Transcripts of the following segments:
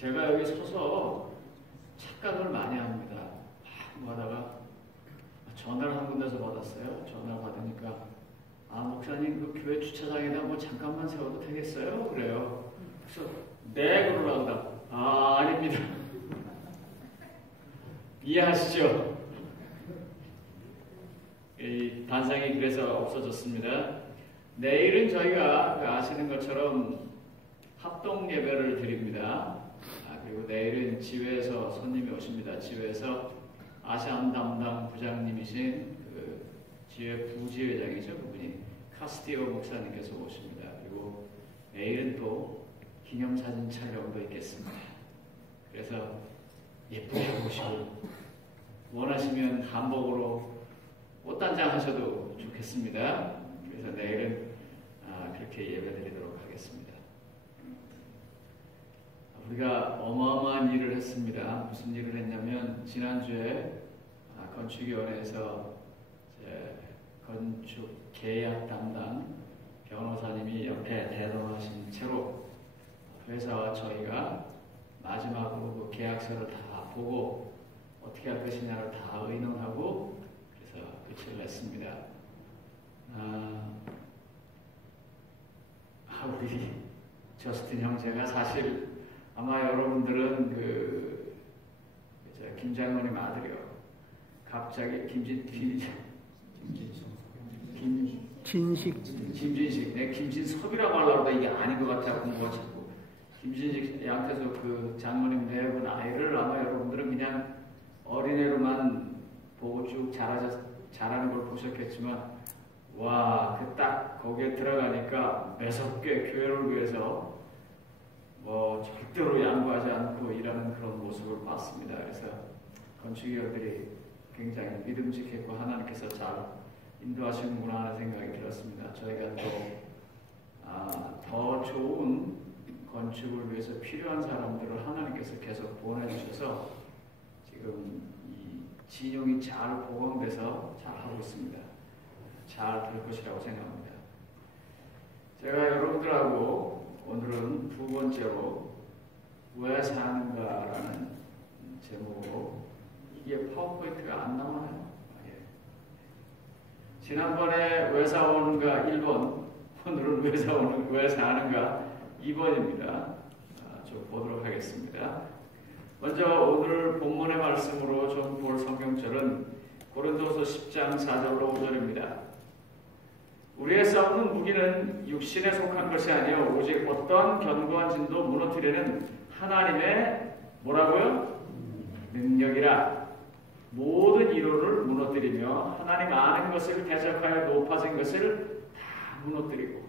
제가 여기 서서 착각을 많이 합니다. 뭐 하다가 전화를 한 군데서 받았어요. 전화 받으니까 목사님 그 교회 주차장에다 뭐 잠깐만 세워도 되겠어요? 그래요. 그래서 네 그러려고 아닙니다. 이해하시죠? 이 단상이 그래서 없어졌습니다. 내일은 저희가 아시는 것처럼 합동 예배를 드립니다. 그리고 내일은 지회에서 손님이 오십니다. 지회에서 아시안 담당 부장님이신 그 지회 부지회장이죠. 그분이 카스티오 목사님께서 오십니다. 그리고 내일은 또 기념사진 촬영도 있겠습니다. 그래서 예쁘게 보시고 원하시면 한복으로 꽃단장 하셔도 좋겠습니다. 그래서 내일은 그렇게 예배드리도록 하겠습니다. 우리가 어마어마한 일을 했습니다. 무슨 일을 했냐면 지난주에 건축위원회에서 건축 계약 담당 변호사님이 옆에 대동하신 채로 회사와 저희가 마지막으로 그 계약서를 다 보고 어떻게 할 것이냐를 다 의논하고 그래서 끝을 냈습니다. 우리 저스틴 형제가 사실 아마 여러분들은 김장모님 아들이요. 갑자기 김진식. 내 김진섭이라고 하려고 이게 아닌 것 같아. 공부가 자꾸. 김진식 양태서 그 장모님 내분 아이를 아마 여러분들은 그냥 어린애로만 보고 쭉 자라는 걸 보셨겠지만, 와, 그 딱 거기에 들어가니까 매섭게 교회를 위해서 뭐 절대로 양보하지 않고 일하는 그런 모습을 봤습니다. 그래서 건축위원들이 굉장히 믿음직했고 하나님께서 잘 인도하시는구나 하는 생각이 들었습니다. 저희가 또 더 좋은 건축을 위해서 필요한 사람들을 하나님께서 계속 보내주셔서 지금 이 진용이 잘 보강돼서 잘 하고 있습니다. 잘 될 것이라고 생각합니다. 제가 여러분들하고 오늘은 두 번째로 왜 사는가라는 제목으로 이게 파워포인트가 안 나오나요? 지난번에 왜 사오는가 1번, 오늘은 왜 사는가 2번입니다. 좀 보도록 하겠습니다. 먼저 오늘 본문의 말씀으로 좀 볼 성경절은 고린도서 10장 4절로 5절입니다. 우리의 싸우는 무기는 육신에 속한 것이 아니요 오직 어떤 견고한 진도 무너뜨리는 하나님의 뭐라고요? 능력이라. 모든 이론을 무너뜨리며 하나님 아는 것을 대적하여 높아진 것을 다 무너뜨리고,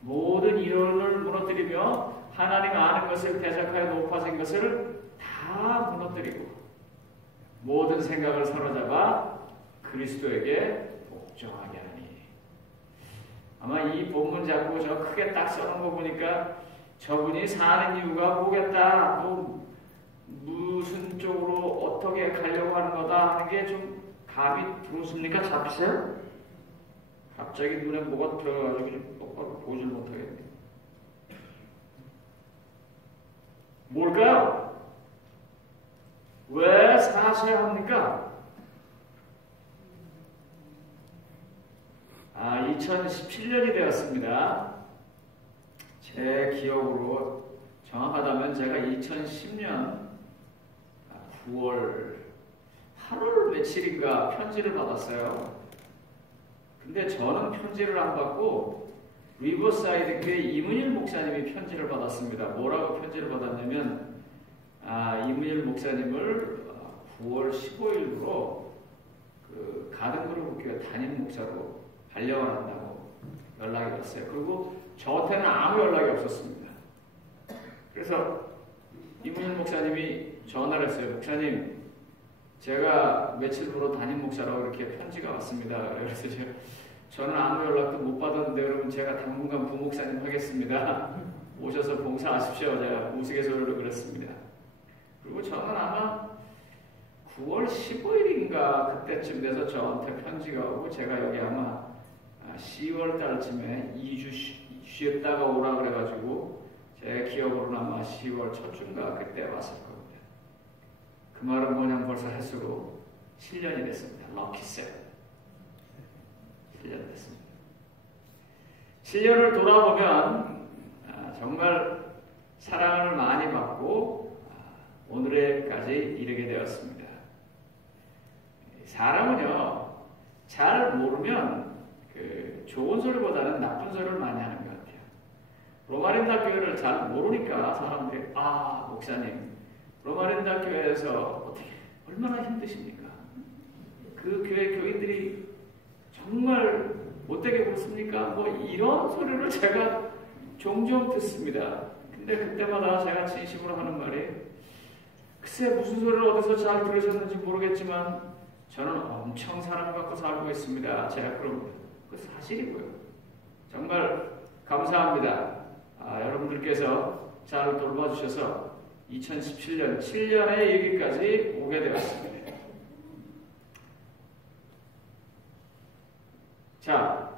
모든 이론을 무너뜨리며 하나님 아는 것을 대적하여 높아진 것을 다 무너뜨리고, 모든 생각을 사로잡아 그리스도에게 복종하게 하니. 아마 이 본문 잡고 저 크게 딱 써놓은 거 보니까 저분이 사는 이유가 뭐겠다, 또 무슨 쪽으로 어떻게 가려고 하는 거다 하는 게 좀 감이 들어오십니까? 잡히세요? 갑자기 눈에 뭐가 들어가지고 좀 똑바로 보질 못하겠네. 뭘까요? 왜 사셔야 합니까? 2017년이 되었습니다. 제 기억으로 정확하다면 제가 2010년 9월 8월 며칠인가 편지를 받았어요. 근데 저는 편지를 안 받고 리버사이드 교회 이문일 목사님이 편지를 받았습니다. 뭐라고 편지를 받았냐면 이문일 목사님을 9월 15일로 그 가든그룹 교회 담임 목사로 발령을 한다고 연락이 왔어요. 그리고 저한테는 아무 연락이 없었습니다. 그래서 이문일 목사님이 전화를 했어요. 목사님, 제가 며칠 후로 담임 목사라고 이렇게 편지가 왔습니다. 그래서 저는 아무 연락도 못 받았는데 여러분 제가 당분간 부목사님 하겠습니다. 오셔서 봉사하십시오. 제가 우스갯소리로 그랬습니다. 그리고 저는 아마 9월 15일인가 그때쯤 돼서 저한테 편지가 오고 제가 여기 아마 10월 달쯤에 2주 쉬었다가 오라 그래가지고 제 기억으로는 아마 10월 초쯤가 그때 왔을 겁니다. 그 말은 뭐냐면 벌써 햇수로 7년이 됐습니다. 럭키셋. 7년 됐습니다. 7년을 돌아보면 정말 사랑을 많이 받고 오늘에까지 이르게 되었습니다. 사람은요, 잘 모르면 좋은 소리보다는 나쁜 소리를 많이 하는 것 같아요. 로마린다 교회를 잘 모르니까 사람들이 목사님 로마린다 교회에서 어떻게 얼마나 힘드십니까? 그 교회 교인들이 정말 못되게 굴습니까? 뭐 이런 소리를 제가 종종 듣습니다. 근데 그때마다 제가 진심으로 하는 말이 글쎄 무슨 소리를 어디서 잘 들으셨는지 모르겠지만 저는 엄청 사랑받고 살고 있습니다. 제가 그럼 그 사실이고요. 정말 감사합니다. 여러분들께서 잘 돌봐주셔서 2017년 7년의 여기까지 오게 되었습니다. 자,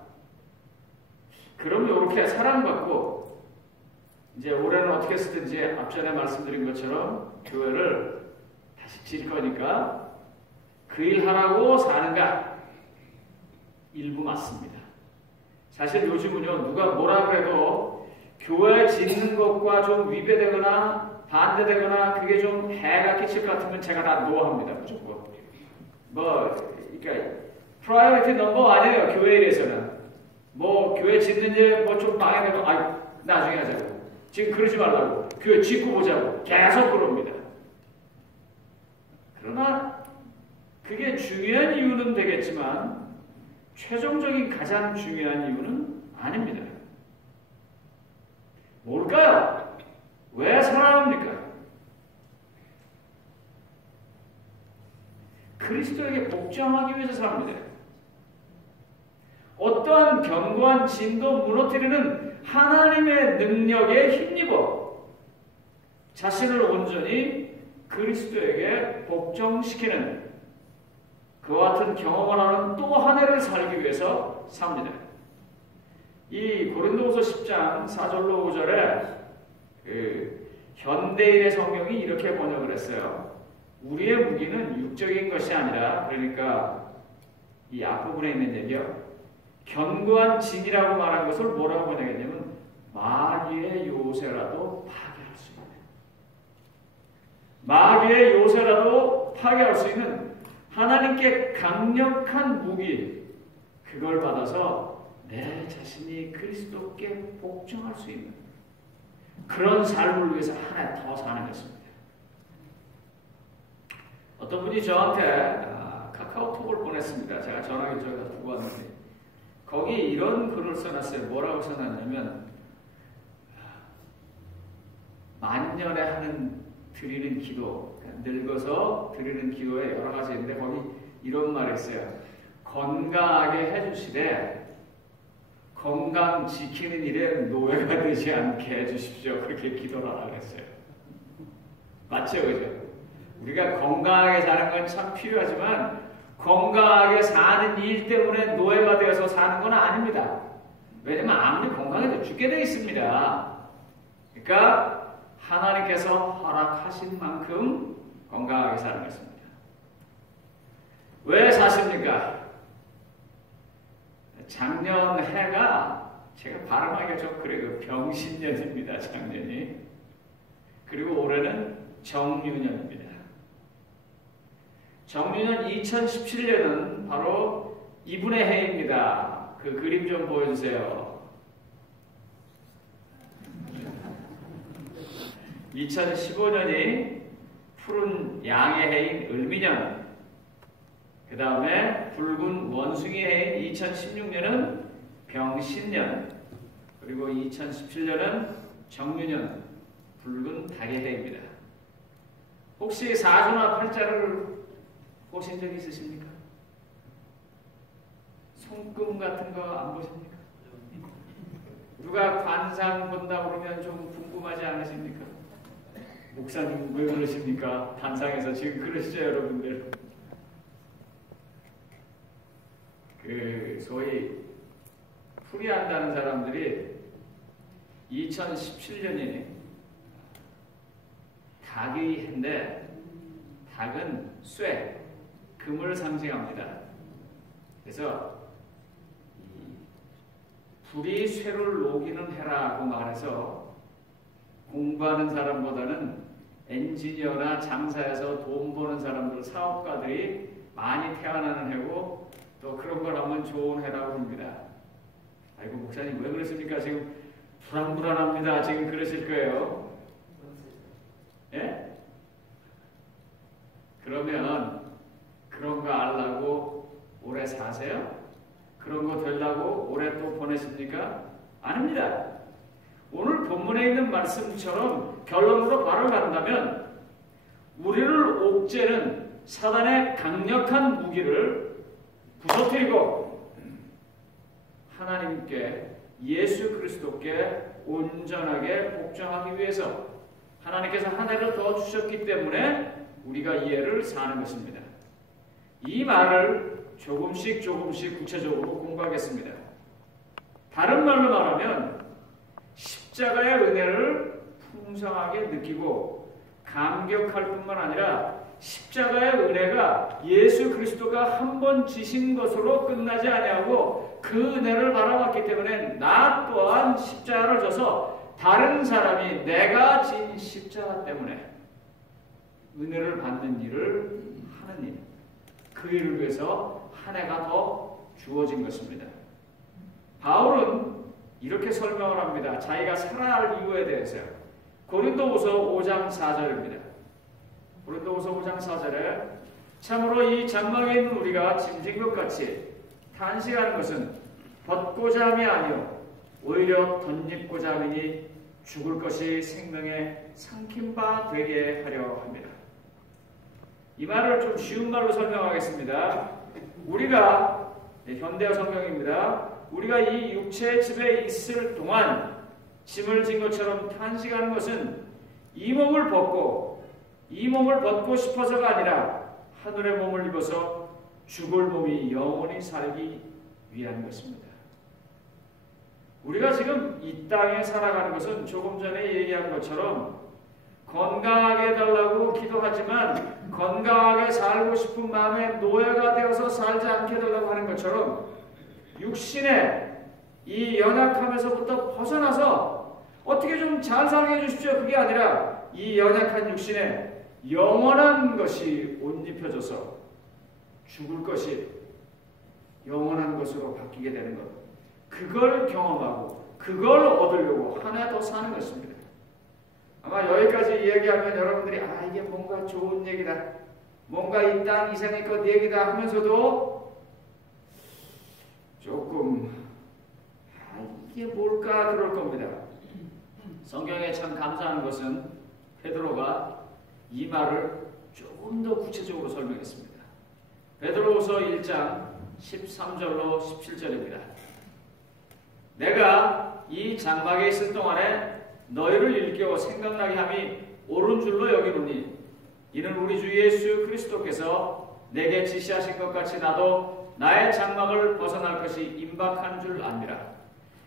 그럼 이렇게 사랑받고 이제 올해는 어떻게 쓰든지 앞전에 말씀드린 것처럼 교회를 다시 질 거니까 그 일 하라고 사는가? 일부 맞습니다. 사실 요즘은요, 누가 뭐라 그래도 교회 짓는 것과 좀 위배되거나 반대되거나 그게 좀 해가 끼칠 것 같으면 제가 다 노합니다. 무조건. 그러니까 프라이어리티 넘버 아니에요. 교회 일에서는. 교회 짓는 일 좀 방해되고 나중에 하자고. 지금 그러지 말라고. 교회 짓고 보자고. 계속 그럽니다. 그러나 그게 중요한 이유는 되겠지만 최종적인 가장 중요한 이유는 아닙니다. 뭘까요? 왜 살아갑니까? 그리스도에게 복종하기 위해서 삽니다. 어떠한 견고한 진도 무너뜨리는 하나님의 능력에 힘입어 자신을 온전히 그리스도에게 복종시키는 그와 같은 경험을 하는 또 한 해를 살기 위해서 삽니다. 이 고린도후서 10장 4절로 5절에 현대인의 성경이 이렇게 번역을 했어요. 우리의 무기는 육적인 것이 아니라, 그러니까 이 앞부분에 있는 얘기요, 견고한 진이라고 말한 것을 뭐라고 번역했냐면 마귀의 요새라도 파괴할 수 있는, 마귀의 요새라도 파괴할 수 있는 하나님께 강력한 무기, 그걸 받아서 내 자신이 그리스도께 복종할 수 있는 그런 삶을 위해서 하나 더 사는 것입니다. 어떤 분이 저한테 카카오톡을 보냈습니다. 제가 전화기 저기다 두고 왔는데 거기 이런 글을 써놨어요. 뭐라고 써놨냐면 만년에 드리는 기도, 늙어서 드리는 기도에 여러 가지 있는데 거기 이런 말이 있어요. 건강하게 해주시되 건강 지키는 일에 노예가 되지 않게 해주십시오. 그렇게 기도를 하라고 했어요. 맞죠? 그죠? 우리가 건강하게 사는 건 참 필요하지만 건강하게 사는 일 때문에 노예가 되어서 사는 건 아닙니다. 왜냐면 아무리 건강해도 죽게 되어 있습니다. 그러니까 하나님께서 허락하신 만큼 건강하게 사는 것입니다. 왜 사십니까? 작년 해가 제가 발음하기가 좀 그래요. 병신년입니다. 작년이. 그리고 올해는 정유년입니다. 정유년 2017년은 바로 이분의 해입니다. 그 그림 좀 보여주세요. 2015년이 푸른 양의 해인 을미년, 그 다음에 붉은 원숭이 해인 2016년은 병신년, 그리고 2017년은 정유년, 붉은 닭의 해입니다. 혹시 사주나 팔자를 보신 적 있으십니까? 손금 같은 거 안 보십니까? 누가 관상 본다고 그러면 좀 궁금하지 않으십니까? 목사님 왜 그러십니까? 단상에서 지금 그러시죠, 여러분들? 소위 풀이한다는 사람들이 2017년이 닭의 해인데 닭은 쇠, 금을 상징합니다. 그래서 불이 쇠를 녹이는 해라고 말해서 공부하는 사람보다는 엔지니어나 장사해서 돈 버는 사람들, 사업가들이 많이 태어나는 해고 또 그런 걸 하면 좋은 해라고 합니다. 아이고 목사님 왜 그러십니까? 지금 불안합니다. 지금 그러실 거예요. 예? 그러면 그런 거 알라고 오래 사세요? 그런 거 되려고 오래 또 보내십니까? 아닙니다. 오늘 본문에 있는 말씀처럼 결론으로 말을 한다면 우리를 옥죄는 사단의 강력한 무기를 부서뜨리고 하나님께 예수 그리스도께 온전하게 복종하기 위해서 하나님께서 한 해를 더 주셨기 때문에 우리가 이 해를 사는 것입니다. 이 말을 조금씩 구체적으로 공부하겠습니다. 다른 말로 말하면 십자가의 은혜를 풍성하게 느끼고 감격할 뿐만 아니라 십자가의 은혜가 예수 그리스도가 한 번 지신 것으로 끝나지 아니하고 그 은혜를 바라봤기 때문에 나 또한 십자가를 져서 다른 사람이 내가 진 십자가 때문에 은혜를 받는 일을 하는 일, 그 일을 위해서 한 해가 더 주어진 것입니다. 바울은 이렇게 설명을 합니다. 자기가 살아야 할 이유에 대해서요. 고린도후서 5장 4절입니다. 고린도후서 5장 4절에 참으로 이 장막에 있는 우리가 짐진 것 같이 탄식하는 것은 벗고자 함이 아니요 오히려 덧입고자 함이니 죽을 것이 생명에 삼킨 바 되게 하려 합니다. 이 말을 좀 쉬운 말로 설명하겠습니다. 우리가 현대어 성경입니다. 우리가 이 육체의 집에 있을 동안 짐을 진 것처럼 탄식하는 것은 이 몸을 벗고 싶어서가 아니라 하늘의 몸을 입어서 죽을 몸이 영원히 살기 위한 것입니다. 우리가 지금 이 땅에 살아가는 것은 조금 전에 얘기한 것처럼 건강하게 해달라고 기도하지만 건강하게 살고 싶은 마음에 노예가 되어서 살지 않게 해달라고 하는 것처럼 육신의 이 연약함에서부터 벗어나서 어떻게 좀 잘 살게 해주십시오. 그게 아니라 이 연약한 육신에 영원한 것이 옷 입혀져서 죽을 것이 영원한 것으로 바뀌게 되는 것, 그걸 경험하고 그걸 얻으려고 하나 더 사는 것입니다. 아마 여기까지 이야기하면 여러분들이 이게 뭔가 좋은 얘기다, 뭔가 이 땅 이상의 것 얘기다 하면서도 조금 이게 뭘까 그럴 겁니다. 성경에 참 감사한 것은 베드로가 이 말을 조금 더 구체적으로 설명했습니다. 베드로후서 1장 13절로 17절입니다. 내가 이 장막에 있을 동안에 너희를 일깨워 생각나게 함이 옳은 줄로 여기노니 이는 우리 주 예수 그리스도께서 내게 지시하신 것 같이 나도 나의 장막을 벗어날 것이 임박한 줄 압니다.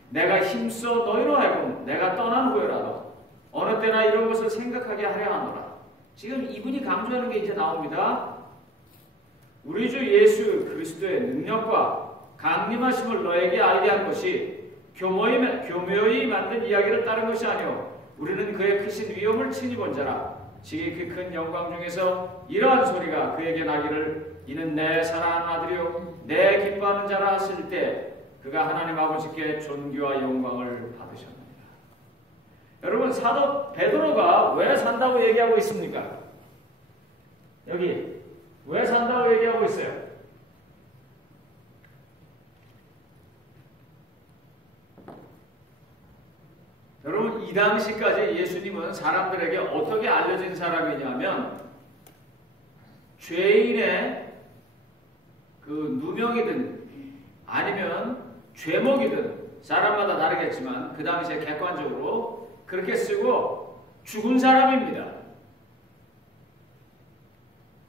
내가 힘써 너희로 하여금 내가 떠난 후에라도 어느 때나 이런 것을 생각하게 하려 하노라. 지금 이분이 강조하는 게 이제 나옵니다. 우리 주 예수 그리스도의 능력과 강림하심을 너에게 알게 한 것이 교묘히 만든 이야기를 따른 것이 아니오 우리는 그의 크신 위엄을 친히 본 자라. 지극히 큰 영광 중에서 이러한 소리가 그에게 나기를 이는 내 사랑하는 아들이요 내 기뻐하는 자라 하실 때 그가 하나님 아버지께 존귀와 영광을 받으셨느니라. 여러분, 사도 베드로가 왜 산다고 얘기하고 있습니까? 여기 왜 산다고 얘기하고 있어요? 여러분, 이 당시까지 예수님은 사람들에게 어떻게 알려진 사람이냐면 죄인의 그 누명이든 아니면 죄목이든 사람마다 다르겠지만 그 당시에 객관적으로 그렇게 쓰고 죽은 사람입니다.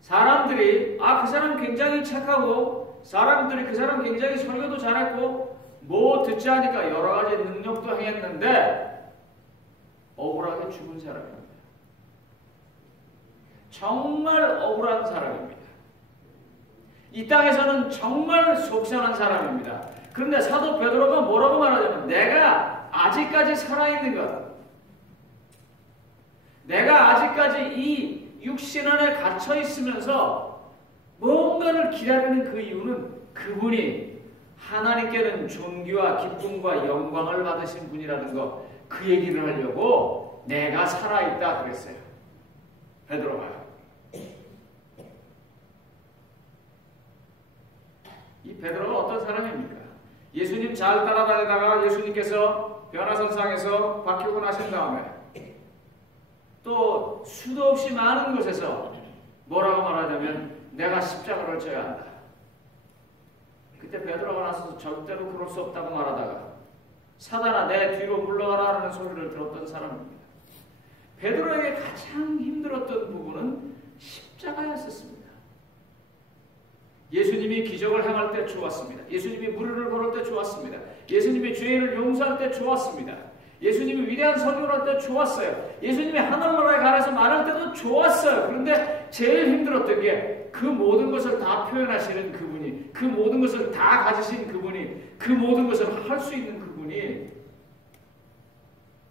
사람들이 그 사람 굉장히 착하고 사람들이 그 사람 굉장히 설교도 잘했고 뭐 듣지 않으니까 여러 가지 능력도 행했는데 억울하게 죽은 사람입니다. 정말 억울한 사람입니다. 이 땅에서는 정말 속상한 사람입니다. 그런데 사도 베드로가 뭐라고 말하냐면 내가 아직까지 살아있는 것, 내가 아직까지 이 육신 안에 갇혀 있으면서 뭔가를 기다리는 그 이유는 그분이 하나님께는 존귀와 기쁨과 영광을 받으신 분이라는 거, 그 얘기를 하려고 내가 살아있다 그랬어요. 베드로가. 이 베드로가 어떤 사람입니까? 예수님 잘 따라다니다가 예수님께서 변화선상에서 바뀌고 나신 다음에 또 수도 없이 많은 곳에서 뭐라고 말하냐면 내가 십자가를 져야 한다. 그때 베드로가 나서서 절대로 그럴 수 없다고 말하다가 사단아 내 뒤로 물러가라는 소리를 들었던 사람입니다. 베드로에게 가장 힘들었던 부분은 십자가였었습니다. 예수님이 기적을 행할 때 좋았습니다. 예수님이 무리를 걸을 때 좋았습니다. 예수님이 죄인을 용서할 때 좋았습니다. 예수님이 위대한 설교를 할 때 좋았어요. 예수님이 하늘나라에 가려서 말할 때도 좋았어요. 그런데 제일 힘들었던 게 그 모든 것을 다 표현하시는 그분이, 그 모든 것을 다 가지신 그분이, 그 모든 것을 할 수 있는 그분이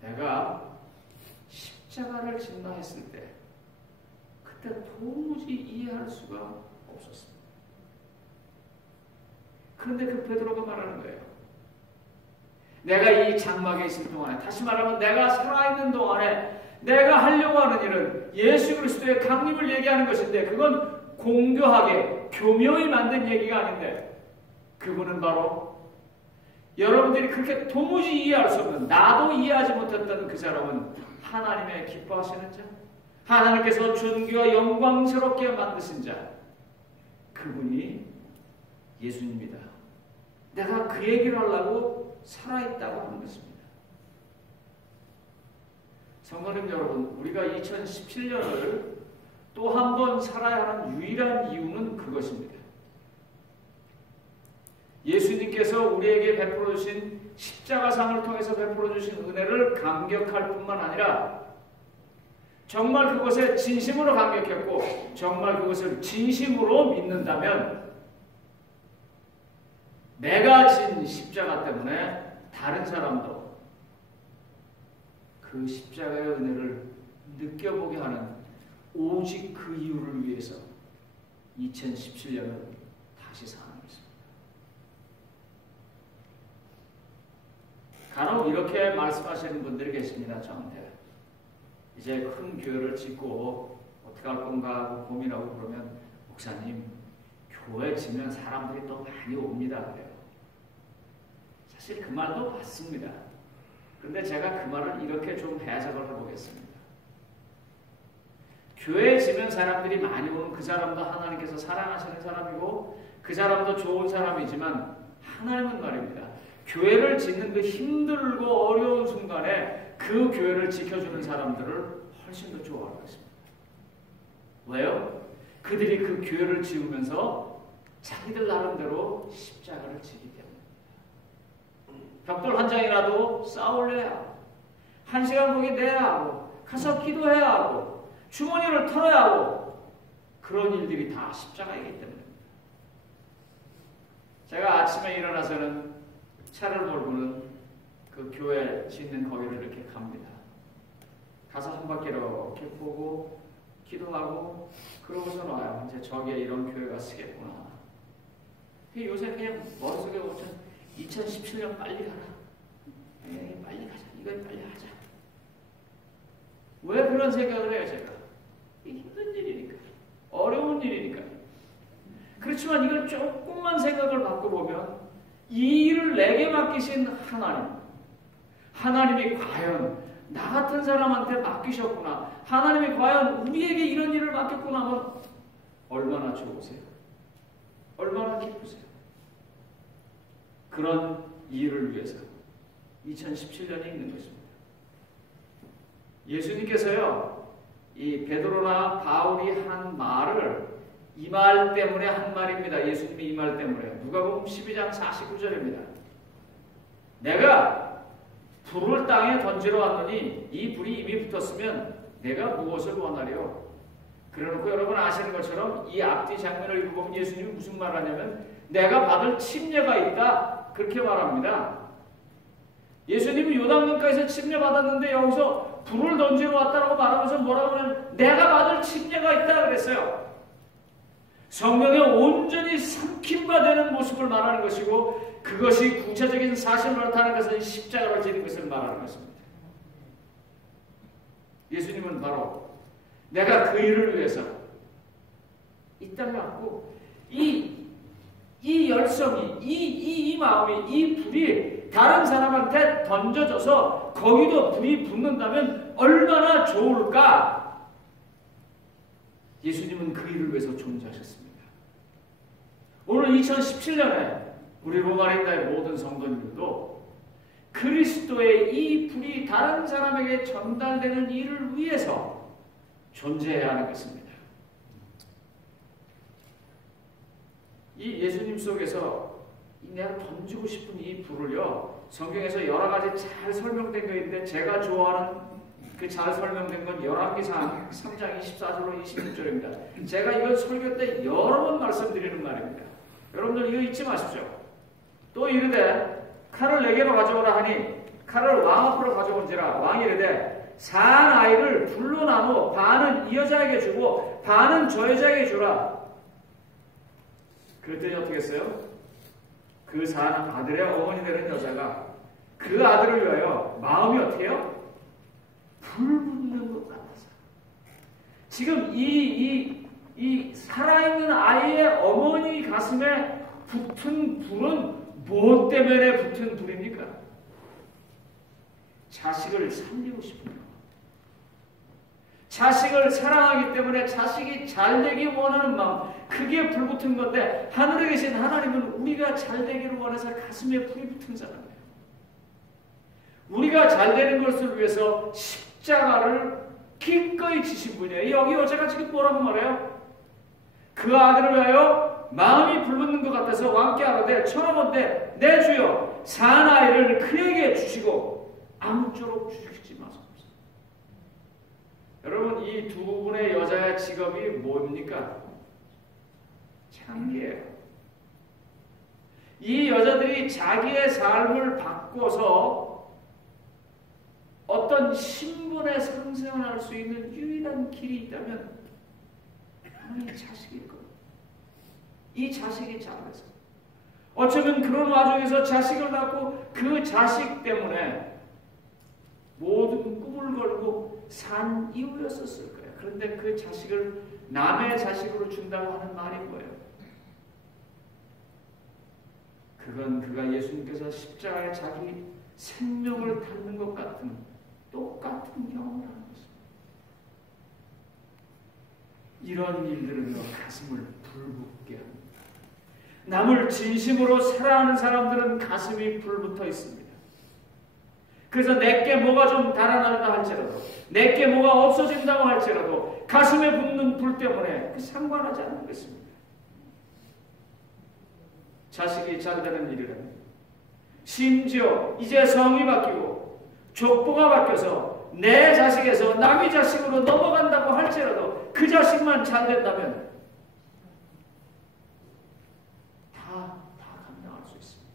내가 십자가를 진다 했을 때 그때 도무지 이해할 수가 없었습니다. 그런데 그 베드로가 말하는 거예요. 내가 이 장막에 있을 동안에, 다시 말하면 내가 살아있는 동안에 내가 하려고 하는 일은 예수 그리스도의 강림을 얘기하는 것인데 그건 공교하게 교묘히 만든 얘기가 아닌데 그분은 바로 여러분들이 그렇게 도무지 이해할 수 없는, 나도 이해하지 못했던 그 사람은 하나님의 기뻐하시는 자, 하나님께서 존귀와 영광스럽게 만드신 자, 그분이 예수님이다. 내가 그 얘기를 하려고 살아있다고 하는 것입니다. 성도님 여러분, 우리가 2017년을 또 한 번 살아야 하는 유일한 이유는 그것입니다. 예수님께서 우리에게 베풀어 주신 십자가상을 통해서 베풀어 주신 은혜를 감격할 뿐만 아니라 정말 그것에 진심으로 감격했고 정말 그것을 진심으로 믿는다면 내가 진 십자가 때문에 다른 사람도 그 십자가의 은혜를 느껴보게 하는 오직 그 이유를 위해서 2017년을 다시 사는 것입니다. 간혹 이렇게 말씀하시는 분들이 계십니다. 저한테 이제 큰 교회를 짓고 어떻게 할 건가 하고 고민하고 그러면 목사님 교회 지면 사람들이 또 많이 옵니다 그래요. 사실 그 말도 맞습니다. 그런데 제가 그 말을 이렇게 좀 해석을 해보겠습니다. 교회 지면 사람들이 많이 오는 그 사람도 하나님께서 사랑하시는 사람이고 그 사람도 좋은 사람이지만 하나님은 말입니다. 교회를 짓는 그 힘들고 어려운 순간에 그 교회를 지켜주는 사람들을 훨씬 더 좋아할 것입니다. 왜요? 그들이 그 교회를 지으면서 자기들 나름대로 십자가를 지기 때문입니다. 벽돌 한 장이라도 쌓아올려야 하고 1시간 거기 내야 하고 가서 기도해야 하고 주머니를 털어야 하고 그런 일들이 다 십자가이기 때문입니다. 제가 아침에 일어나서는 차를 몰고는 그 교회 짓는 거기를 이렇게 갑니다. 가서 한 바퀴 이렇게 보고 기도하고 그러고서 와요. 이제 저기에 이런 교회가 쓰겠구나. 요새 그냥 머릿속에 오천 2017년 빨리 가라. 빨리 가자. 이거 빨리 하자. 왜 그런 생각을 해요, 제가? 힘든 일이니까. 어려운 일이니까. 그렇지만 이걸 조금만 생각을 바꿔보면 이 일을 내게 맡기신 하나님. 하나님이 과연 나 같은 사람한테 맡기셨구나. 하나님이 과연 우리에게 이런 일을 맡겼구나 하면 얼마나 좋으세요? 얼마나 기쁘세요? 그런 일을 위해서 2017년이 있는 것입니다. 예수님께서요, 이 베드로나 바울이 한 말을 이 말 때문에 한 말입니다. 예수님이 이 말 때문에. 누가복음 12장 49절입니다. 내가 불을 땅에 던지러 왔더니 이 불이 이미 붙었으면 내가 무엇을 원하려? 그 그래놓고 여러분 아시는 것처럼 이 앞뒤 장면을 읽어보면 예수님이 무슨 말을 하냐면 내가 받을 침례가 있다 그렇게 말합니다. 예수님이 요단강가에서 침례받았는데 여기서 불을 던지러 왔다라고 말하면서 뭐라고 하냐면 내가 받을 침례가 있다 그랬어요. 성령에 온전히 삼킴바 되는 모습을 말하는 것이고 그것이 구체적인 사실을 나타내는 것은 십자가로 지는 것을 말하는 것입니다. 예수님은 바로 내가 그 일을 위해서 이 땅에 왔고 이 열성이 이 마음이 이 불이 다른 사람한테 던져져서 거기도 불이 붙는다면 얼마나 좋을까? 예수님은 그 일을 위해서 존재하셨습니다. 오늘 2017년에 우리 로마린다의 모든 성도님들도 그리스도의 이 불이 다른 사람에게 전달되는 일을 위해서 존재해야 하는 것입니다. 이 예수님 속에서 내가 던지고 싶은 이 불을요, 성경에서 여러 가지 잘 설명된 거 있는데 제가 좋아하는 그 잘 설명된 건 열왕기상 3장 24절로 26절입니다. 제가 이건 설교 때 여러 번 말씀드리는 말입니다. 여러분들 이거 잊지 마십시오. 또 이르되 칼을 내게로 가져오라 하니 칼을 왕 앞으로 가져온지라 왕이 이르되 산 아이를 둘로 나누어 반은 이 여자에게 주고 반은 저 여자에게 주라. 그랬더니 어떻게 했어요? 그 산 아들의 어머니 되는 여자가 그 아들을 위하여 마음이 어떻게 해요? 불 붙는 것 같아서. 지금 이 살아있는 아이의 어머니 가슴에 붙은 불은 무엇 때문에 붙은 불입니까? 자식을 살리고 싶은 것. 자식을 사랑하기 때문에 자식이 잘되기 원하는 마음, 그게 불붙은 건데 하늘에 계신 하나님은 우리가 잘되기를 원해서 가슴에 불이 붙은 사람이에요. 우리가 잘되는 것을 위해서 십자가를 기꺼이 지신 분이에요. 여기 여자가 지금 뭐라고 말해요? 그 아들을 위하여 마음이 불붙는 것 같아서 왕께 하라되 청하건대 내 주여 산 아이를 그에게 주시고 아무쪼록 주시지 마소서. 여러분 이 두 분의 여자의 직업이 뭡니까? 창기예요. 이 여자들이 자기의 삶을 바꿔서 어떤 신분의 상승을 할 수 있는 유일한 길이 있다면 바로 이 자식일 겁니다. 이 자식이 자라서 어쩌면 그런 와중에서 자식을 낳고 그 자식 때문에 모든 꿈을 걸고 산 이유였었을 거예요. 그런데 그 자식을 남의 자식으로 준다고 하는 말이 뭐예요? 그건 그가 예수님께서 십자가에 자기 생명을 닫는 것 같은 똑같은 경험을 하는 것입니다. 이런 일들은요, 가슴을 불붙게 합니다. 남을 진심으로 사랑하는 사람들은 가슴이 불붙어 있습니다. 그래서 내게 뭐가 좀 달아난다 할지라도, 내게 뭐가 없어진다고 할지라도 가슴에 붙는 불 때문에 상관하지 않는 것입니다. 자식이 잘되는 일이라면 심지어 이제 성이 바뀌고 족보가 바뀌어서 내 자식에서 남의 자식으로 넘어간다고 할지라도 그 자식만 잘된다면 다 감당할 수 있습니다.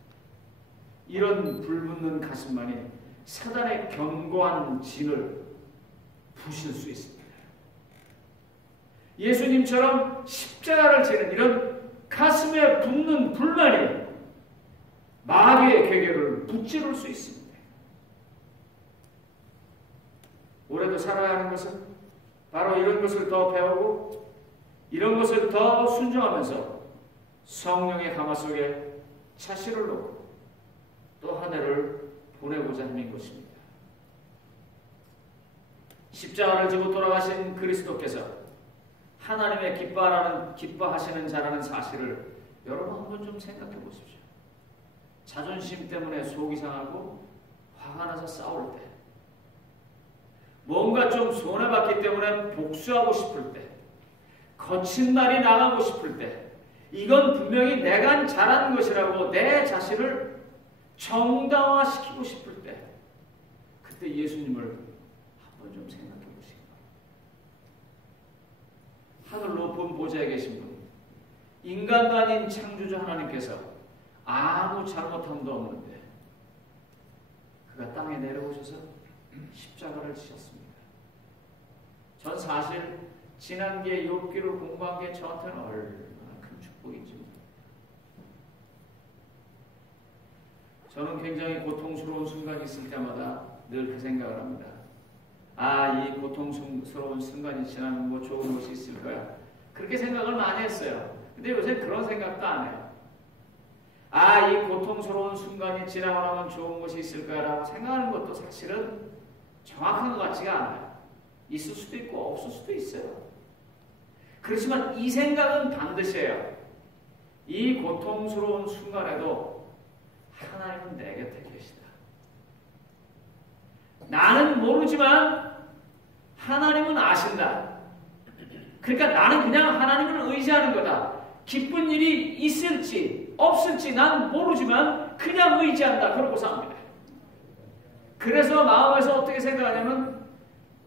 이런 불붙는 가슴만이 사단의 견고한 진을 부실 수 있습니다. 예수님처럼 십자가를 지는 이런 가슴에 붙는 불만이 마귀의 계계를 무찌를 수 있습니다. 올해도 살아야 하는 것은 바로 이런 것을 더 배우고 이런 것을 더 순종하면서 성령의 강화 속에 자신을 놓고 또 한 해를 보내고자 하는 것입니다. 십자가를 지고 돌아가신 그리스도께서 하나님의 기뻐하시는 자라는 사실을 여러분 한번 좀 생각해 보십시오. 자존심 때문에 속이 상하고 화가 나서 싸울 때, 뭔가 좀 손해봤기 때문에 복수하고 싶을 때, 거친 말이 나가고 싶을 때, 이건 분명히 내가 잘한 것이라고 내 자신을 정당화시키고 싶을 때, 그때 예수님을 한번 좀 생각해 보시기 바랍니다. 높은 보좌에 계신 분, 인간도 아닌 창조주 하나님께서 아무 잘못함도 없는데 그가 땅에 내려오셔서 십자가를 지셨습니다. 전 사실 지난기에 욥기를 공부한 게 저한테는 얼마나 큰 축복인지. 저는 굉장히 고통스러운 순간이 있을 때마다 늘 그 생각을 합니다. 이 고통스러운 순간이 지나면 뭐 좋은 것이 있을 거야. 그렇게 생각을 많이 했어요. 근데 요새 그런 생각도 안 해요. 이 고통스러운 순간이 지나고 나면 좋은 것이 있을 거라고 생각하는 것도 사실은 정확한 것 같지가 않아요. 있을 수도 있고 없을 수도 있어요. 그렇지만 이 생각은 반드시 해요. 이 고통스러운 순간에도 하나님은 내 곁에 계시다. 나는 모르지만 하나님은 아신다. 그러니까 나는 그냥 하나님을 의지하는 거다. 기쁜 일이 있을지 없을지 난 모르지만 그냥 의지한다. 그러고 삽니다. 그래서 마음에서 어떻게 생각하냐면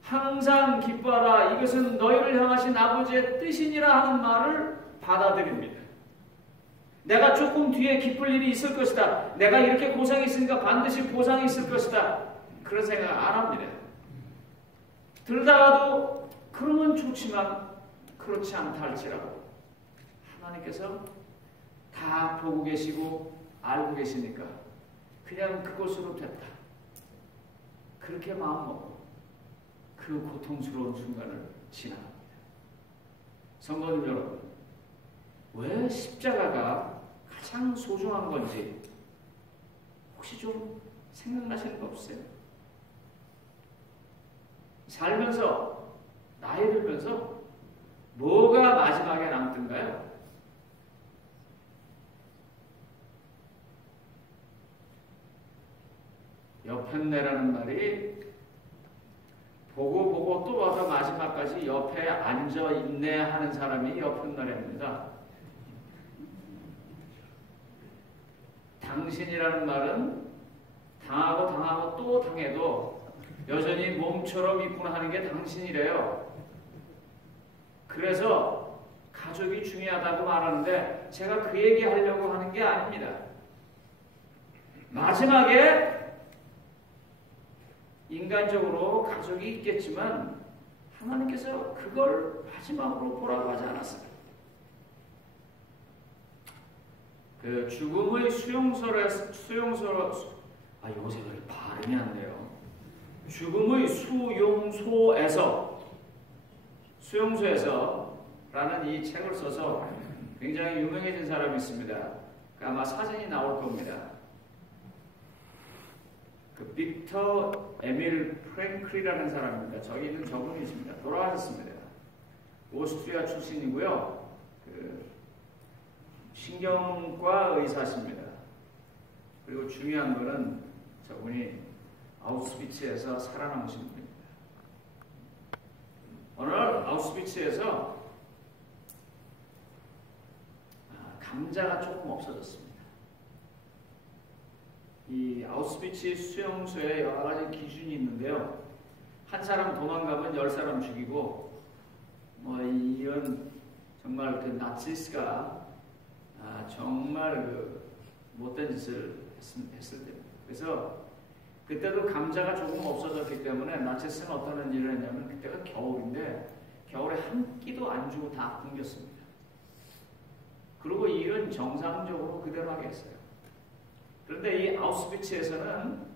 항상 기뻐하라. 이것은 너희를 향하신 아버지의 뜻이니라 하는 말을 받아들입니다. 내가 조금 뒤에 기쁠 일이 있을 것이다. 내가 이렇게 고생이 있으니까 반드시 보상이 있을 것이다. 그런 생각 안 합니다. 들다가도 그러면 좋지만 그렇지 않다 할지라도 하나님께서 다 보고 계시고 알고 계시니까 그냥 그것으로 됐다. 그렇게 마음먹고 그 고통스러운 순간을 지나갑니다. 성도님 여러분, 왜 십자가가 가장 소중한 건지 혹시 좀 생각나시는 거 없어요? 살면서 나이 들면서 뭐가 마지막에 남던가요? 여편내라는 말이 보고 또 와서 마지막까지 옆에 앉아 인내하는 사람이 여편내랍니다. 당신이라는 말은 당하고 또 당해도 여전히 몸처럼 있구나 하는 게 당신이래요. 그래서 가족이 중요하다고 말하는데 제가 그 얘기 하려고 하는 게 아닙니다. 마지막에 인간적으로 가족이 있겠지만 하나님께서 그걸 마지막으로 보라고 하지 않았어요. 그 죽음의 요새 왜 발음이 안 돼요. 죽음의 수용소에서라는 이 책을 써서 굉장히 유명해진 사람이 있습니다. 아마 사진이 나올 겁니다. 그 빅터 에밀 프랭클이라는 사람입니다. 저기 있는 저분이십니다. 돌아가셨습니다. 오스트리아 출신이고요. 그 신경과 의사십니다. 그리고 중요한 거는 저분이 아우슈비츠에서 살아남으신 분입니다. 어느 날 아우슈비츠에서 감자가 조금 없어졌습니다. 이 아우슈비츠 수용소에 여러 가지 기준이 있는데요. 한 사람 도망가면 10사람 죽이고, 이런 정말 그 나치스가 정말 그 못된 짓을 했을 때입니다. 그래서 그때도 감자가 조금 없어졌기 때문에 나치스는 어떤 일을 했냐면 그때가 겨울인데 겨울에 한 끼도 안 주고 다 굶겼습니다. 그리고 이 일은 정상적으로 그대로 하게 했어요. 그런데 이 아우슈비츠에서는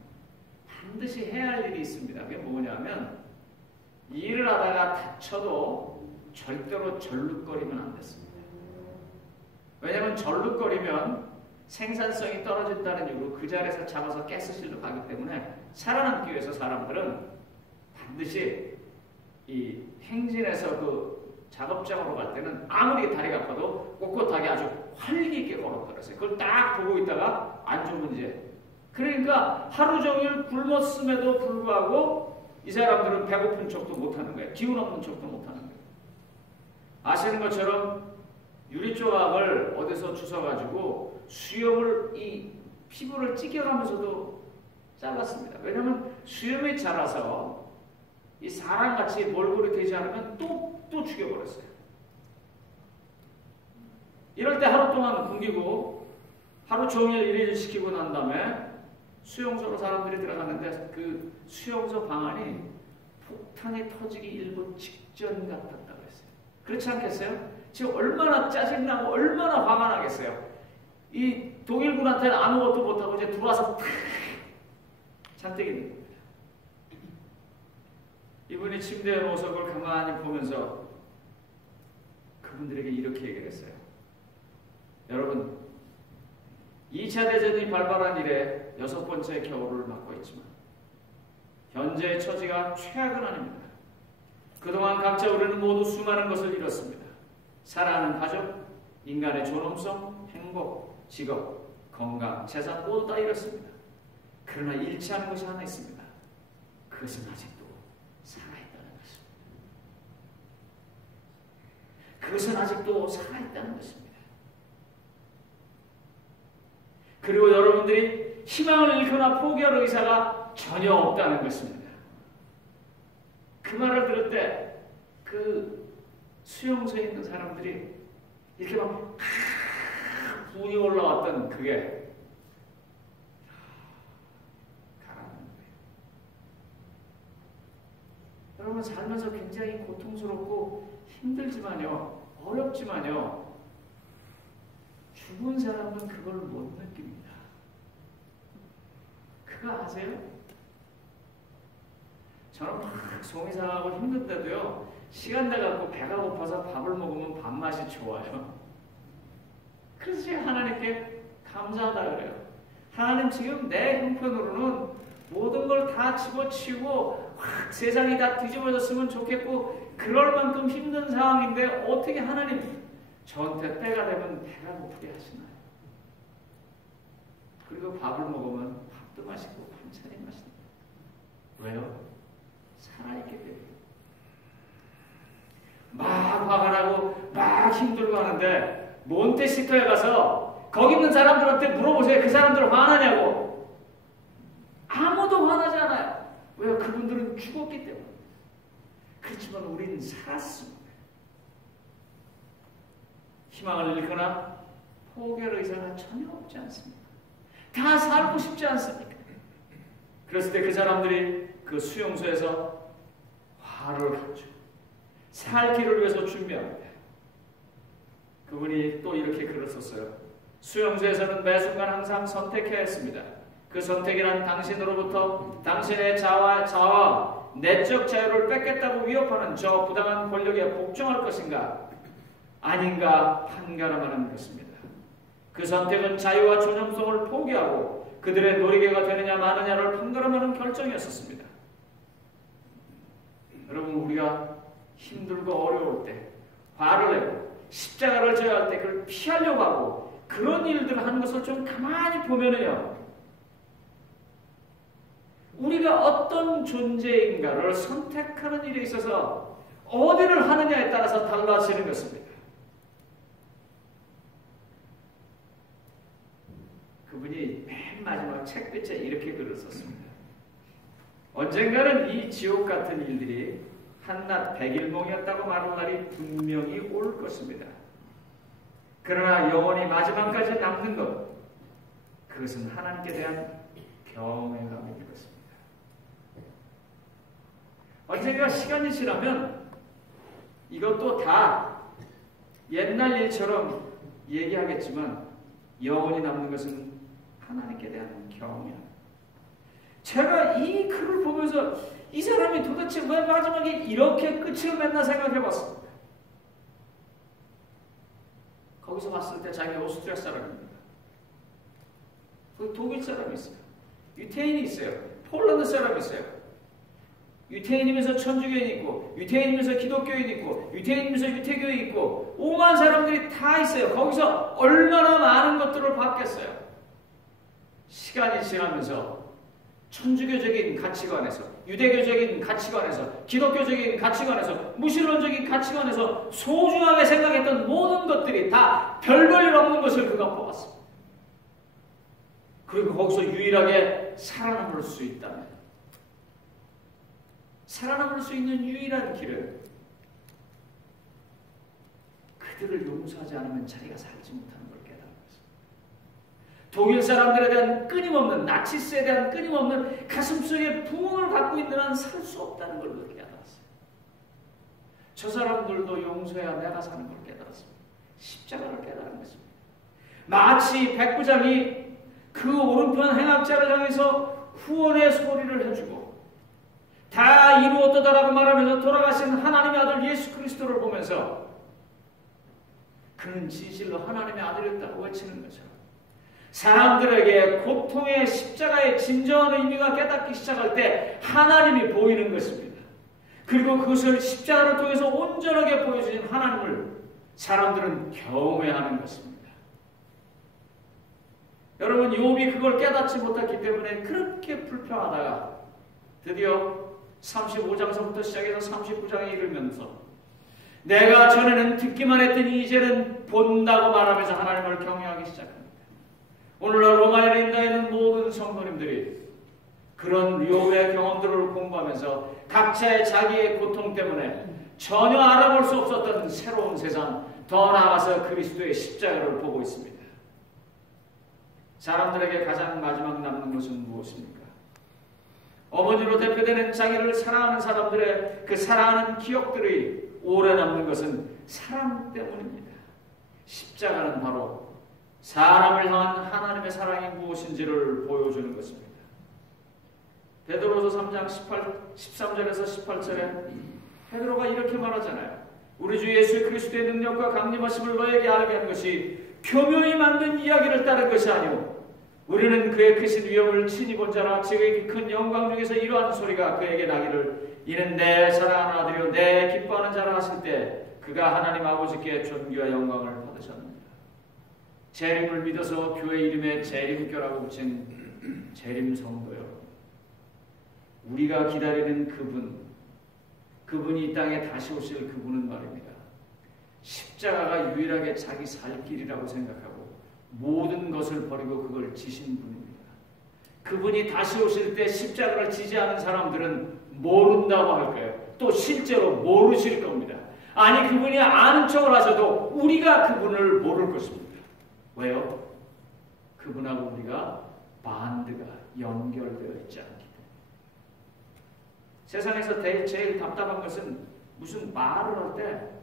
반드시 해야 할 일이 있습니다. 그게 뭐냐면 이 일을 하다가 다쳐도 절대로 절룩거리면 안 됐습니다. 왜냐하면 절룩거리면 생산성이 떨어진다는 이유로 그 자리에서 잡아서 가스실로 가기 때문에 살아남기 위해서 사람들은 반드시 이 행진에서 그 작업장으로 갈 때는 아무리 다리가 아파도 꼿꼿하게 아주 활기 있게 걸어버렸어요. 그걸 딱 보고 있다가 안 좋은 이제. 그러니까 하루 종일 굶었음에도 불구하고 이 사람들은 배고픈 척도 못하는 거예요. 기운 없는 척도 못하는 거예요. 아시는 것처럼 유리조각을 어디서 주워가지고 수염을 이 피부를 찢겨가면서도 잘랐습니다. 왜냐하면 수염이 자라서 이 사람같이 몰골이 되지 않으면 또 죽여버렸어요. 이럴 때 하루 동안 굶기고 하루 종일 일을 시키고 난 다음에 수용소로 사람들이 들어갔는데 그 수용소 방안이 폭탄이 터지기 일보 직전 같았다고 했어요. 그렇지 않겠어요? 지금 얼마나 짜증나고 얼마나 화가 나겠어요. 이 독일군한테는 아무것도 못하고 이제 들어와서 잔뜩 있는 겁니다. 이분이 침대에 누워서 그걸 가만히 보면서 그분들에게 이렇게 얘기를 했어요. 여러분, 2차 대전이 발발한 이래 6번째 겨울을 맞고 있지만 현재의 처지가 최악은 아닙니다. 그동안 각자 우리는 모두 수많은 것을 잃었습니다. 사랑하는 가족, 인간의 존엄성, 행복, 직업, 건강, 재산 모두 다 잃었습니다. 그러나 잃지 않은 것이 하나 있습니다. 그것은 아직도 살아있다는 것입니다. 그것은 아직도 살아있다는 것입니다. 그리고 여러분들이 희망을 잃거나 포기할 의사가 전혀 없다는 것입니다. 그 말을 들을 때 그 수용소에 있는 사람들이 이렇게 막 분이 올라왔던 그게 가라앉는 거예요. 여러분, 살면서 굉장히 고통스럽고 힘들지만요, 어렵지만요, 죽은 사람은 그걸 못 느낍니다. 그거 아세요? 저는 막 속이 상하고 힘든데도요, 시간 돼갖고 배가 고파서 밥을 먹으면 밥맛이 좋아요. 그래서 제가 하나님께 감사하다 그래요. 하나님, 지금 내 형편으로는 모든 걸 다 집어치우고 확 세상이 다 뒤집어졌으면 좋겠고 그럴 만큼 힘든 상황인데 어떻게 하나님 저한테 때가 되면 배가 고프게 하시나요? 그리고 밥을 먹으면 밥도 맛있고 반찬이 맛있고. 왜요? 살아있기 때문에. 막 화가 나고 막 힘들고 하는데 몬테시토에 가서 거기 있는 사람들한테 물어보세요. 그 사람들 화나냐고. 아무도 화나지 않아요. 왜요? 그분들은 죽었기 때문에. 그렇지만 우리는 살았습니다. 희망을 잃거나 포기할 의사가 전혀 없지 않습니다. 다 살고 싶지 않습니까? 그랬을 때 그 사람들이 그 수용소에서 화를 하죠. 살 길을 위해서 준비합니다. 그분이 또 이렇게 글을 썼어요. 수용소에서는 매 순간 항상 선택해야 했습니다. 그 선택이란 당신으로부터 당신의 자와 내적 자유를 뺏겠다고 위협하는 저 부당한 권력에 복종할 것인가 아닌가 판가름하는 것입니다. 그 선택은 자유와 존엄성을 포기하고 그들의 놀이개가 되느냐 마느냐를 판가름하는 결정이었습니다. 여러분, 우리가 힘들고 어려울 때 화를 내고 십자가를 져야 할 때 그걸 피하려고 하고 그런 일들을 하는 것을 좀 가만히 보면은요, 우리가 어떤 존재인가를 선택하는 일에 있어서 어디를 하느냐에 따라서 달라지는 것입니다. 그분이 맨 마지막 책끝에 이렇게 글을 썼습니다. 언젠가는 이 지옥 같은 일들이 한낱 백일몽이었다고 말할 날이 분명히 올 것입니다. 그러나 영원히 마지막까지 남는 것, 그것은 하나님께 대한 경외감일 것입니다. 언젠가 시간이 지나면 이것도 다 옛날 일처럼 얘기하겠지만 영원히 남는 것은 하나님께 대한 경외. 제가 이 글을 보면서 이 사람이 도대체 왜 마지막에 이렇게 끝을 맺나 생각해봤습니다. 거기서 봤을 때 자기가 오스트리아 사람입니다. 거기 독일 사람이 있어요. 유태인이 있어요. 폴란드 사람이 있어요. 유태인이면서 천주교인 있고, 유태인이면서 기독교인 있고, 유태인이면서 유태교인 있고, 오만 사람들이 다 있어요. 거기서 얼마나 많은 것들을 봤겠어요. 시간이 지나면서 천주교적인 가치관에서, 유대교적인 가치관에서, 기독교적인 가치관에서, 무신론적인 가치관에서 소중하게 생각했던 모든 것들이 다 별 볼 일 없는 것을 그가 보았습니다. 그리고 거기서 유일하게 살아남을 수 있다면, 살아남을 수 있는 유일한 길은 그들을 용서하지 않으면 자기가 살지 못하는 걸 깨달은 것입니다. 독일 사람들에 대한 끊임없는, 나치스에 대한 끊임없는 가슴속에 부흥을 갖고 있는 한 살 수 없다는 걸 깨달았어요. 저 사람들도 용서해야 내가 사는 걸 깨달았습니다. 십자가를 깨달은 것입니다. 마치 백부장이 그 오른편 행악자를 향해서 후원의 소리를 해주고 다 이루었다라고 말하면서 돌아가신 하나님의 아들 예수 그리스도를 보면서 그는 진실로 하나님의 아들이었다고 외치는 것처럼 사람들에게 고통의 십자가의 진정한 의미가 깨닫기 시작할 때 하나님이 보이는 것입니다. 그리고 그것을 십자가를 통해서 온전하게 보여주신 하나님을 사람들은 경외하는 것입니다. 여러분, 욥이 그걸 깨닫지 못했기 때문에 그렇게 불평하다가 드디어 35장서부터 시작해서 39장에 이르면서 내가 전에는 듣기만 했더니 이제는 본다고 말하면서 하나님을 경외하기 시작합니다. 오늘날 로마에 있는 모든 성도님들이 그런 욥의 경험들을 공부하면서 각자의 자기의 고통 때문에 전혀 알아볼 수 없었던 새로운 세상, 더 나아가서 그리스도의 십자가를 보고 있습니다. 사람들에게 가장 마지막 남는 것은 무엇입니까? 어머니로 대표되는 자기를 사랑하는 사람들의 그 사랑하는 기억들이 오래 남는 것은 사랑 때문입니다. 십자가는 바로 사람을 향한 하나님의 사랑이 무엇인지를 보여주는 것입니다. 베드로서 3장 13절에서 18절에 베드로가 이렇게 말하잖아요. 우리 주 예수 그리스도의 능력과 강림하심을 너에게 알게 한 것이 교묘히 만든 이야기를 따른 것이 아니오. 우리는 그의 크신 위엄을 친히 본 자라 지극히 큰 영광 중에서 이러한 소리가 그에게 나기를 이는 내 사랑하는 아들이요 내 기뻐하는 자라 하실 때 그가 하나님 아버지께 존귀와 영광을 받으셨느니라. 재림을 믿어서 교회 이름에 재림교라고 붙인 재림 성도 여러분, 우리가 기다리는 그분이 이 땅에 다시 오실 그분은 말입니다. 십자가가 유일하게 자기 살 길이라고 생각하고 모든 것을 버리고 그걸 지신 분입니다. 그분이 다시 오실 때 십자가를 지지 않은 사람들은 모른다고 할 거예요. 또 실제로 모르실 겁니다. 아니, 그분이 아는 척을 하셔도 우리가 그분을 모를 것입니다. 왜요? 그분하고 우리가 반드가 연결되어 있지 않기 때문에. 세상에서 제일 답답한 것은 무슨 말을 할 때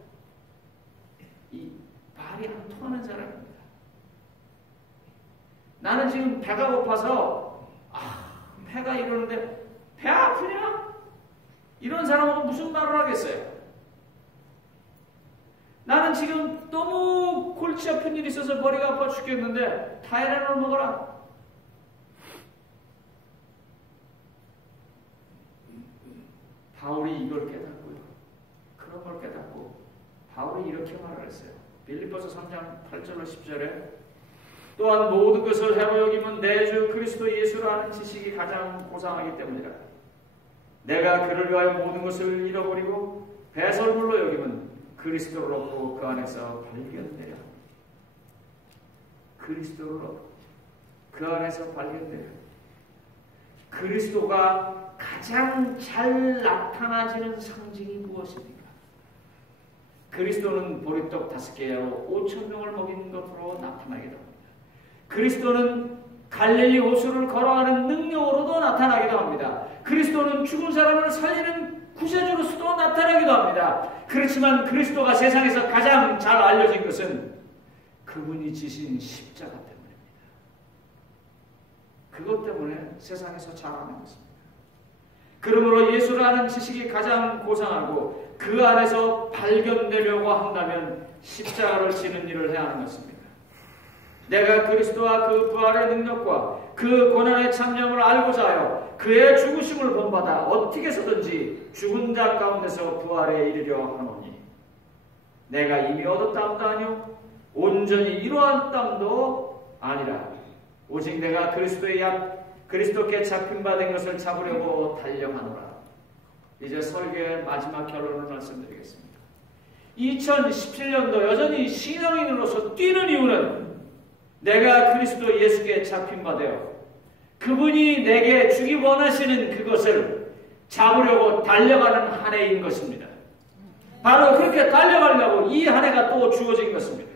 이 말이 안 통하는 사람입니다. 나는 지금 배가 고파서 배가 이러는데 배 아프냐? 이런 사람하고 무슨 말을 하겠어요? 나는 지금 너무 골치 아픈 일이 있어서 머리가 아파 죽겠는데 타이레놀 먹어라. 바울이 이걸 깨닫고요. 그런 걸 깨닫고 바울이 이렇게 말을 했어요. 빌립보서 3장 8절로 10절에 또한 모든 것을 해로 여기면 내 주 그리스도 예수를 아는 지식이 가장 고상하기 때문이라. 내가 그를 위하여 모든 것을 잃어버리고 배설물로 여기면 그리스도를 얻고 그 안에서 발견되려. 그리스도를 얻고 그 안에서 발견되려. 그리스도가 가장 잘 나타나지는 상징이 무엇입니까? 그리스도는 보리떡 5개로 5,000명을 먹인 것으로 나타나기도 합니다. 그리스도는 갈릴리 호수를 걸어가는 능력으로도 나타나기도 합니다. 그리스도는 죽은 사람을 살리는 구세주로서도 나타나기도 합니다. 그렇지만 그리스도가 세상에서 가장 잘 알려진 것은 그분이 지신 십자가 때문입니다. 그것 때문에 세상에서 잘 아는 것입니다. 그러므로 예수를 아는 지식이 가장 고상하고 그 안에서 발견되려고 한다면 십자가를 지는 일을 해야 하는 것입니다. 내가 그리스도와 그 부활의 능력과 그 고난의 참념을 알고자 하여 그의 죽으심을 본받아 어떻게 해서든지 죽은 자 가운데서 부활에 이르려 하노니 내가 이미 얻었다함도 아니요 온전히 이루었다함도 아니라 오직 내가 그리스도께 잡힌 바 된 것을 잡으려고 달려가노라. 이제 설교의 마지막 결론을 말씀드리겠습니다. 2017년도 여전히 신앙인으로서 뛰는 이유는 내가 그리스도 예수께 잡힌 바 되어 그분이 내게 주기 원하시는 그것을 잡으려고 달려가는 한 해인 것입니다. 바로 그렇게 달려가려고 이 한 해가 또 주어진 것입니다.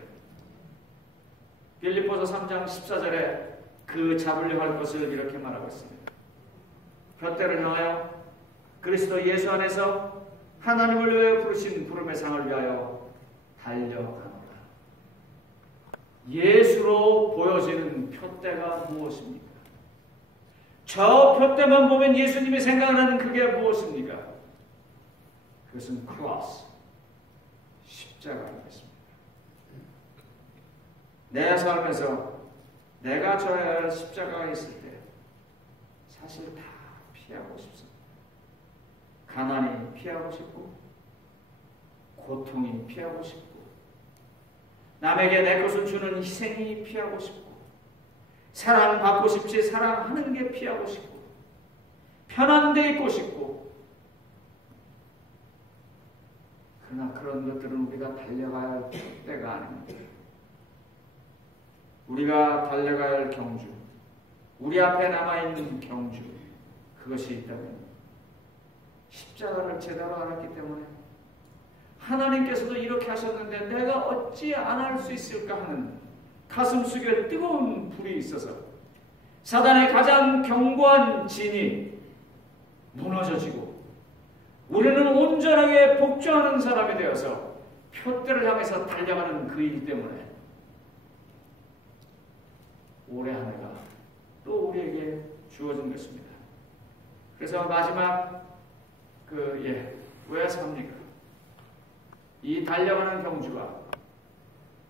빌립보서 3장 14절에 그 잡으려 할 것을 이렇게 말하고 있습니다. 푯대를 향하여 그리스도 예수 안에서 하나님을 위하여 부르신 부름의 상을 위하여 달려가노라. 예수로 보여지는 푯대가 무엇입니까? 저 푯대만 보면 예수님이 생각나는 그게 무엇입니까? 그것은 크로스, 십자가이겠습니다. 내 삶에서 내가 져야 할 십자가가 있을 때 사실 다 피하고 싶습니다. 가난이 피하고 싶고, 고통이 피하고 싶고, 남에게 내 것을 주는 희생이 피하고 싶고, 사랑받고 싶지 사랑하는 게 피하고 싶고, 편한 데 있고 싶고. 그러나 그런 것들은 우리가 달려가야 할 때가 아닙니다. 우리가 달려가야 할 경주, 우리 앞에 남아있는 경주, 그것이 있다면 십자가를 제대로 알았기 때문에 하나님께서도 이렇게 하셨는데 내가 어찌 안 할 수 있을까 하는 가슴 속에 뜨거운 불이 있어서 사단의 가장 견고한 진이 무너져지고 우리는 온전하게 복종하는 사람이 되어서 푯대를 향해서 달려가는 그 일 때문에 올해 한 해가 또 우리에게 주어진 것입니다. 그래서 마지막 왜 삽니까? 이 달려가는 경주가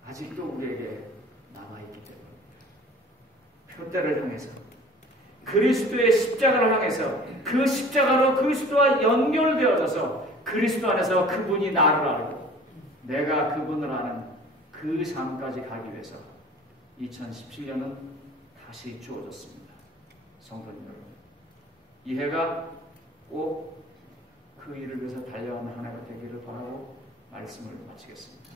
아직도 우리에게 남아있기 때문입니다. 푯대를 향해서, 그리스도의 십자가를 향해서, 그 십자가로 그리스도와 연결되어져서 그리스도 안에서 그분이 나를 알고 내가 그분을 아는 그 삶까지 가기 위해서 2017년은 다시 주어졌습니다. 성도님 여러분, 이 해가 꼭 그 일을 위해서 달려가는 한 해가 되기를 바라고 말씀을 마치겠습니다.